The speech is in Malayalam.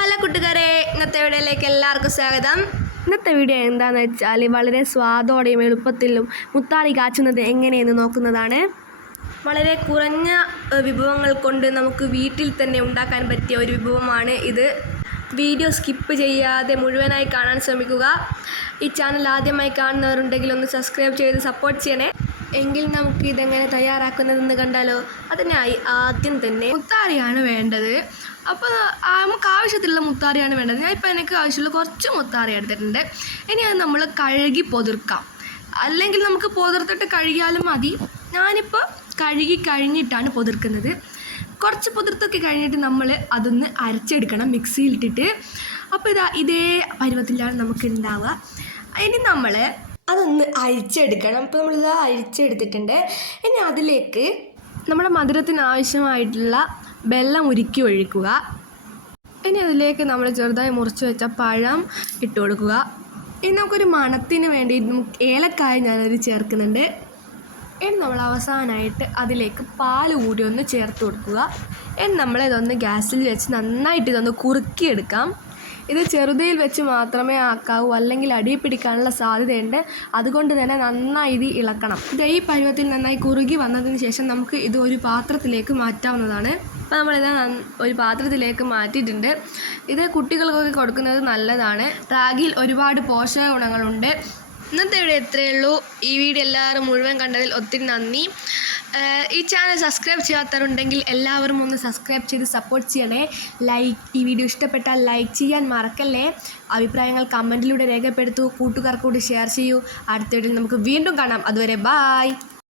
ഹലോ കൂട്ടുകാരെ, ഇന്നത്തെ വീഡിയോയിലേക്ക് എല്ലാവർക്കും സ്വാഗതം. ഇന്നത്തെ വീഡിയോ എന്താണെന്ന് വെച്ചാൽ വളരെ സ്വാദോടെയും എളുപ്പത്തിലും മുത്താറി കാച്ചുന്നത് എങ്ങനെയെന്ന് നോക്കുന്നതാണ്. വളരെ കുറഞ്ഞ വിഭവങ്ങൾ കൊണ്ട് നമുക്ക് വീട്ടിൽ തന്നെ ഉണ്ടാക്കാൻ പറ്റിയ ഒരു വിഭവമാണ് ഇത്. വീഡിയോ സ്കിപ്പ് ചെയ്യാതെ മുഴുവനായി കാണാൻ ശ്രമിക്കുക. ഈ ചാനൽ ആദ്യമായി കാണുന്നവരുണ്ടെങ്കിൽ ഒന്ന് സബ്സ്ക്രൈബ് ചെയ്ത് സപ്പോർട്ട് ചെയ്യണേ. എങ്കിൽ നമുക്ക് ഇതെങ്ങനെ തയ്യാറാക്കുന്നതെന്ന് കണ്ടാലോ. അതിനായി ആദ്യം തന്നെ മുത്താറിയാണ് വേണ്ടത്. അപ്പോൾ നമുക്ക് ആവശ്യത്തിലുള്ള മുത്താറിയാണ് വേണ്ടത്. ഞാനിപ്പോൾ എനിക്ക് ആവശ്യമുള്ള കുറച്ച് മുത്താറി എടുത്തിട്ടുണ്ട്. ഇനി അത് നമ്മൾ കഴുകി പൊതിർക്കാം, അല്ലെങ്കിൽ നമുക്ക് പൊതിർത്തിട്ട് കഴുകിയാലും മതി. ഞാനിപ്പോൾ കഴുകി കഴിഞ്ഞിട്ടാണ് പൊതിർക്കുന്നത്. കുറച്ച് പൊതിർത്തൊക്കെ കഴിഞ്ഞിട്ട് നമ്മൾ അതൊന്ന് അരച്ചെടുക്കണം മിക്സിയിലിട്ടിട്ട്. അപ്പോൾ ഇതേ പരുവത്തിലാണ് നമുക്ക് ഉണ്ടാവുക. ഇനി നമ്മൾ അതൊന്ന് അരിച്ചെടുക്കണം. ഇപ്പോൾ നമ്മളിത് അരിച്ചെടുത്തിട്ടുണ്ട്. ഇനി അതിലേക്ക് നമ്മുടെ മധുരത്തിന് ആവശ്യമായിട്ടുള്ള വെള്ളം ഉരുക്കി ഒഴിക്കുക. ഇനി അതിലേക്ക് നമ്മൾ ചെറുതായി മുറിച്ച് വെച്ച പഴം ഇട്ട് കൊടുക്കുക. ഇനി നമുക്കൊരു മണത്തിന് വേണ്ടി ഏലക്കായ ഞാനത് ചേർക്കുന്നുണ്ട്. ഇനി നമ്മൾ അവസാനമായിട്ട് അതിലേക്ക് പാൽ കൂടി ഒന്ന് ചേർത്ത് കൊടുക്കുക. ഇനി നമ്മളിതൊന്ന് ഗ്യാസിൽ വെച്ച് നന്നായിട്ട് ഇതൊന്ന് കുറുക്കിയെടുക്കാം. ഇത് ചെറുതയിൽ വെച്ച് മാത്രമേ ആക്കാവൂ, അല്ലെങ്കിൽ അടിയിൽ പിടിക്കാനുള്ള സാധ്യതയുണ്ട്. അതുകൊണ്ട് തന്നെ നന്നായി ഇത് ഇളക്കണം. ഇത് ഈ പരുവത്തിൽ നന്നായി കുറുകി വന്നതിന് ശേഷം നമുക്ക് ഇത് ഒരു പാത്രത്തിലേക്ക് മാറ്റാവുന്നതാണ്. അപ്പോൾ നമ്മളിത് ഒരു പാത്രത്തിലേക്ക് മാറ്റിയിട്ടുണ്ട്. ഇത് കുട്ടികൾക്കൊക്കെ കൊടുക്കുന്നത് നല്ലതാണ്. റാഗിയിൽ ഒരുപാട് പോഷക ഗുണങ്ങളുണ്ട്. ഇന്നത്തെ വീഡിയോ ഇത്രയേ ഉള്ളൂ. ഈ വീഡിയോ എല്ലാവരും മുഴുവൻ കണ്ടതിൽ ഒത്തിരി നന്ദി. ഈ ചാനൽ സബ്സ്ക്രൈബ് ചെയ്യാത്തവരുണ്ടെങ്കിൽ എല്ലാവരും ഒന്ന് സബ്സ്ക്രൈബ് ചെയ്ത് സപ്പോർട്ട് ചെയ്യണേ. ഈ വീഡിയോ ഇഷ്ടപ്പെട്ടാൽ ലൈക്ക് ചെയ്യാൻ മറക്കല്ലേ. അഭിപ്രായങ്ങൾ കമൻറ്റിലൂടെ രേഖപ്പെടുത്തൂ. കൂട്ടുകാർക്കൂടി ഷെയർ ചെയ്യൂ. അടുത്ത വീഡിയോയിൽ നമുക്ക് വീണ്ടും കാണാം. അതുവരെ ബായ്.